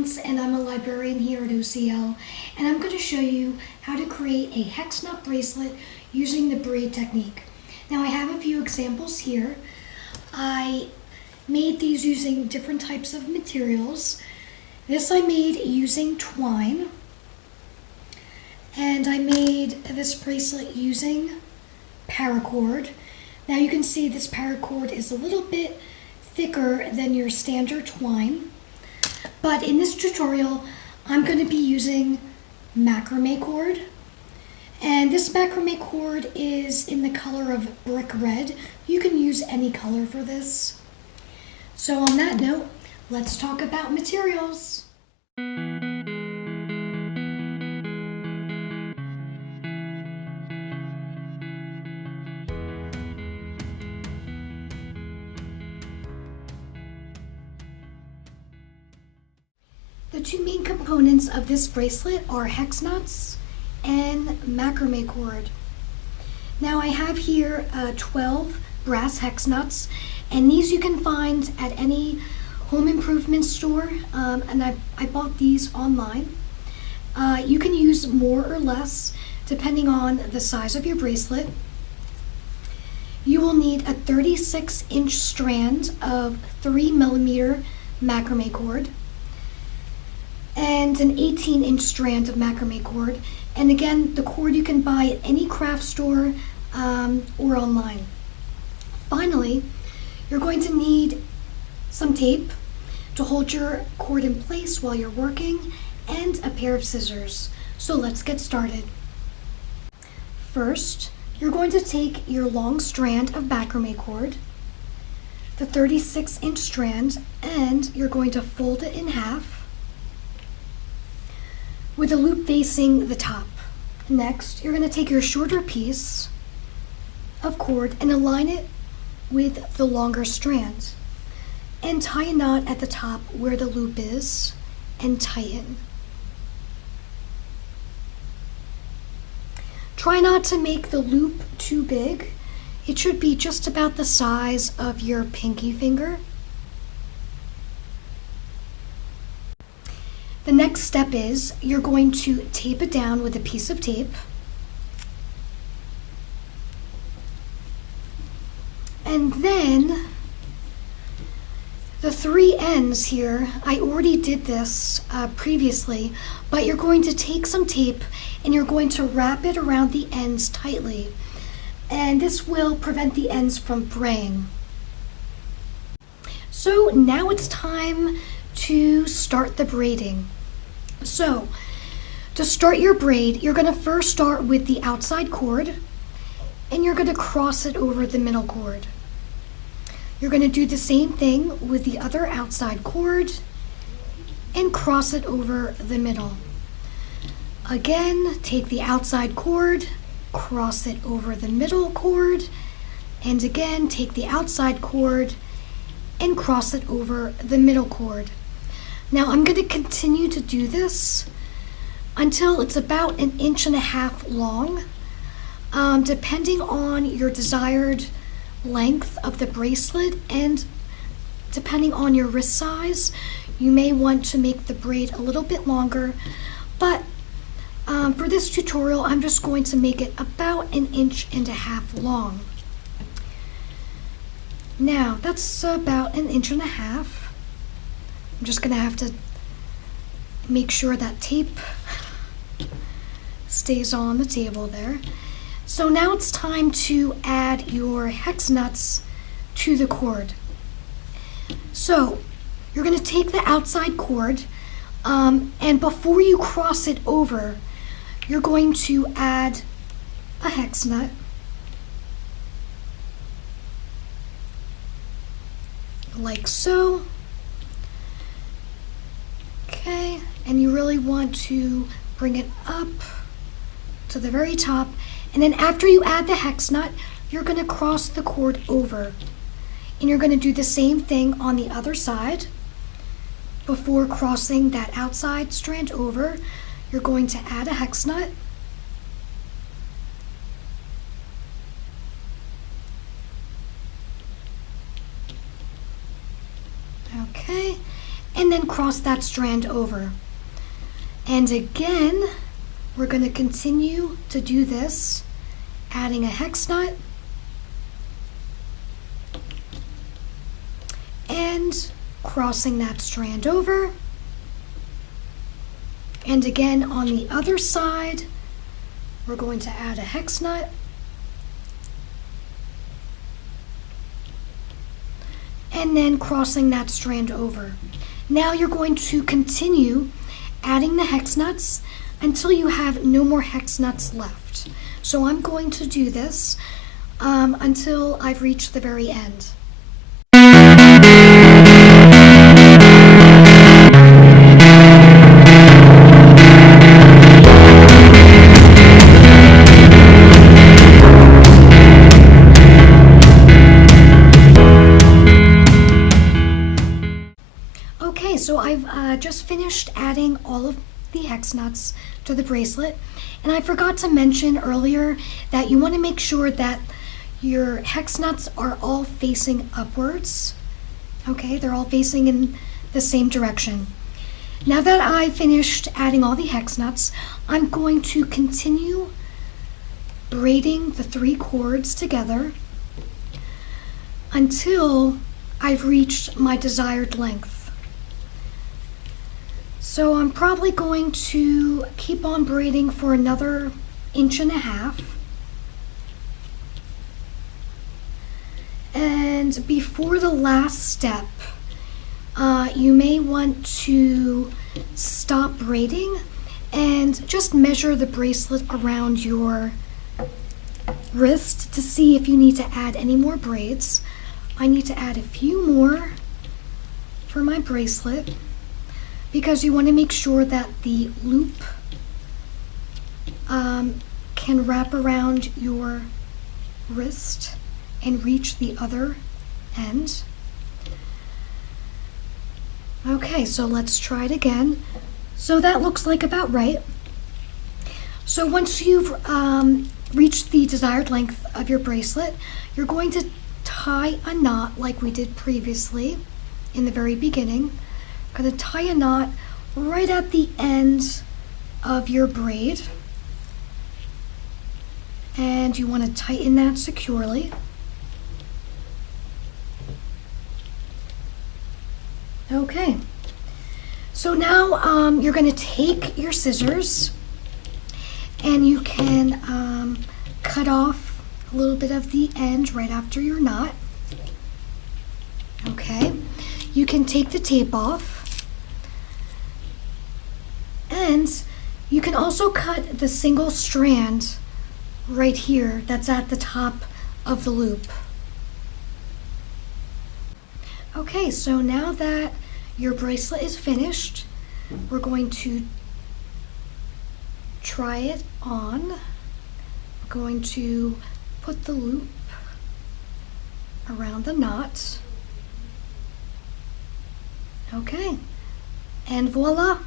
Constance, and I'm a librarian here at OCL, and I'm going to show you how to create a hex nut bracelet using the braid technique. Now I have a few examples here. I made these using different types of materials. This I made using twine, and I made this bracelet using paracord. Now you can see this paracord is a little bit thicker than your standard twine. But in this tutorial, I'm going to be using macramé cord. And this macramé cord is in the color of brick red. You can use any color for this. So on that note, let's talk about materials. The two main components of this bracelet are hex nuts and macramé cord. Now I have here 12 brass hex nuts, and these you can find at any home improvement store, and I bought these online. You can use more or less depending on the size of your bracelet. You will need a 36-inch strand of 3mm macramé cord, and an 18-inch strand of macramé cord. And again, the cord you can buy at any craft store or online. Finally, you're going to need some tape to hold your cord in place while you're working, and a pair of scissors. So let's get started. First, you're going to take your long strand of macramé cord, the 36-inch strand, and you're going to fold it in half with a loop facing the top. Next, you're going to take your shorter piece of cord and align it with the longer strand, and tie a knot at the top where the loop is and tighten. Try not to make the loop too big. It should be just about the size of your pinky finger. The next step is you're going to tape it down with a piece of tape. And then the three ends here, I already did this previously, but you're going to take some tape and you're going to wrap it around the ends tightly. And this will prevent the ends from fraying. So now it's time to start the braiding. So to start your braid, you're going to first start with the outside cord, and you're going to cross it over the middle cord. You're going to do the same thing with the other outside cord and cross it over the middle. Again, take the outside cord, cross it over the middle cord, and again take the outside cord and cross it over the middle cord. Now I'm going to continue to do this until it's about 1.5 inches long, depending on your desired length of the bracelet, and depending on your wrist size, you may want to make the braid a little bit longer, but for this tutorial I'm just going to make it about 1.5 inches long. Now that's about 1.5 inches. I'm just going to have to make sure that tape stays on the table there. So now it's time to add your hex nuts to the cord. So you're going to take the outside cord, and before you cross it over, you're going to add a hex nut. Like so. Okay, and you really want to bring it up to the very top, and then after you add the hex nut, you're going to cross the cord over, and you're going to do the same thing on the other side. Before crossing that outside strand over, you're going to add a hex nut, cross that strand over. And again, we're going to continue to do this, adding a hex nut and crossing that strand over. And again, on the other side, we're going to add a hex nut and then crossing that strand over. Now you're going to continue adding the hex nuts until you have no more hex nuts left. So I'm going to do this until I've reached the very end. Okay, so I've just finished adding all of the hex nuts to the bracelet, and I forgot to mention earlier that you want to make sure that your hex nuts are all facing upwards. Okay, they're all facing in the same direction. Now that I finished adding all the hex nuts, I'm going to continue braiding the 3 cords together until I've reached my desired length. So I'm probably going to keep on braiding for another 1.5 inches. And before the last step, you may want to stop braiding and just measure the bracelet around your wrist to see if you need to add any more braids. I need to add a few more for my bracelet, because you want to make sure that the loop can wrap around your wrist and reach the other end. Okay, so let's try it again. So that looks like about right. So once you've reached the desired length of your bracelet, you're going to tie a knot like we did previously in the very beginning. I'm going to tie a knot right at the end of your braid, and you want to tighten that securely. Okay, so now you're going to take your scissors and you can cut off a little bit of the end right after your knot. Okay, you can take the tape off. And you can also cut the single strand right here that's at the top of the loop. Okay, so now that your bracelet is finished, we're going to try it on. We're going to put the loop around the knot. Okay, and voila!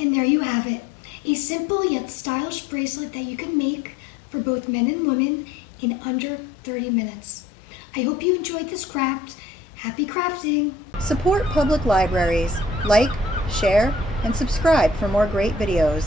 And there you have it, a simple yet stylish bracelet that you can make for both men and women in under 30 minutes. I hope you enjoyed this craft. Happy crafting! Support public libraries. Like, share, and subscribe for more great videos.